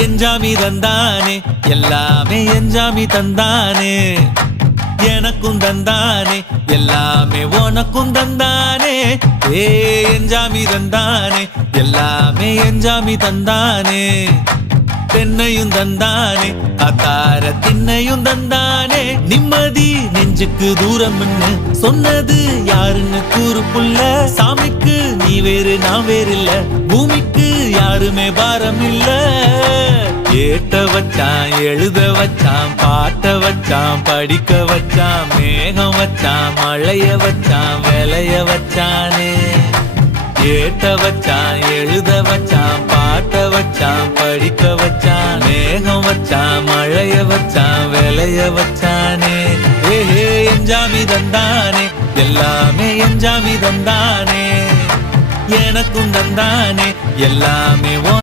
எஞ்சாமி தந்தானே எல்லாமே எஞ்சாமி தந்தானே எனக்கும் தந்தானே எல்லாமே உனக்கும் தந்தானே ஏ எஞ்சாமி தந்தானே எல்லாமே எஞ்சாமி தந்தானே தென்னையும் தந்தானே அத்தார திண்ணையும் தந்தானே நிம்மதி நெஞ்சுக்கு தூரம்னு சொன்னது யாருன்னு கூறு புள்ள சாமிக்கு நீ வேறு நான் வேறு இல்ல பூமிக்கு யாருமே பாரம் இல்ல ஏட்ட வச்சான் எழுத வச்சான் பாட்ட வச்சான் படிக்க வச்சான் மேகம் வச்சான் மழைய வச்சான் விளைய வச்சானே ஏட்ட வச்சான் எழுத வச்சான் பாட்ட வச்சான் படிக்க வச்சான் மேகம் வச்சான் மழைய வச்சான் விளைய வச்சானே ஏஹே எஞ்சாமி தந்தானே எல்லாமே எஞ்சாமி தந்தானே எனக்கும் தந்தானே எல்லாமே